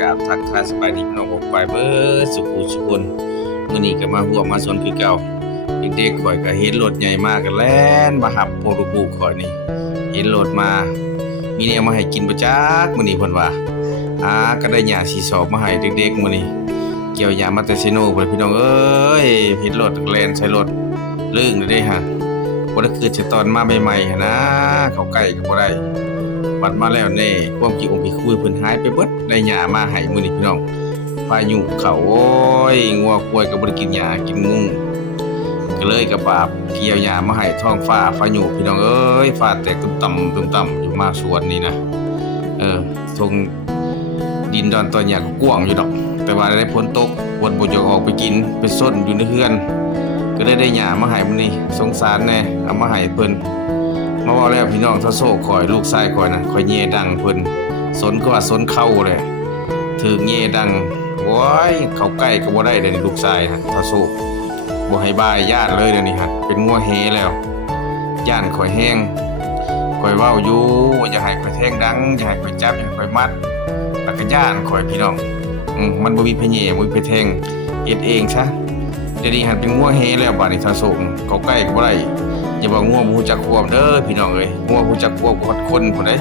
กราบทักทายสบายดีพี่น้องผมไปเบิดสุขุสุคนมื้อนี้ก็มาร่วมมาสนคือเก่าเด็กๆข่อยก็เห็นรถใหญ่มากก็แล่นมาหับพวกลูกๆข่อยนี่เห็นรถมามีแนวมาให้กินบ่จักมื้อนี้เพิ่นว่าก็ได้หญ้าสีสอบมาให้เด็กๆมื้อนี้เกี่ยวหญ้ามาแต่ซิโนพุ่นพี่น้องเอ้ยเห็นรถแล่นใส่รถลึงเลยเด้ฮะบ่ได้คือจะตอนมาใหม่ๆหันนะเข้าใกล้ก็บ่ได้ บัดมาแล้วแน่ความขี้องขี้คุยเพิ่นหายไปเบิดได้หญ้ามาให้มื้อนี้พี่น้องพายุเข้าโอ้ยงัวควายก็บ่ได้กินหญ้ากินมุงก็เลยกระบาบเกี่ยวหญ้ามาให้ท้องฟ้าพายุพี่น้องเอ้ยฟ้าแตกตุ้มต่ำอยู่มาสวนนี่นะทงดินดอนตอนหญ้าก็กว้างอยู่ดอกแต่ว่าได้ฝนตกฝนบ่อยากออกไปกินไปซ่อนอยู่ในเรือนก็ได้หญ้ามาให้มื้อนี้สงสารแน่เอามาให้เพิ่นมาว่าแล้วพี่น้องถ้าโซ่ข่อยลูกชายข่อยนะข่อยเย่ดังเพิ่นสนก็ว่าสนเข้าเลยถือเย่ดังโอ้ยเข้าใกล้ก็บ่ได้เด้ลูกชายนะถ้าโซ่บ่ให้บายญาติเลยเดี๋ยวนี้ฮะเป็นงัวเฮแล้วย่านข่อยแห้งข่อยเว้าอยู่ว่าอย่าให้ข่อยแทงดังอย่าให้ข่อยจับอย่าให้ข่อยมัดแล้วก็ย่านข่อยพี่น้องมันบ่มีไผแย่บ่มีไผแทงเฮ็ดเองซะเดี๋ยวนี้หันเป็นงัวเฮแล้วบัดนี้ถ้าโซ่เข้าใกล้ก็บ่ได้อย่าบอกงัวบ่ฮู้จักความเด้อพี่น้องเอ้ยงัวฮู้จักความกับคนพุ่นเด้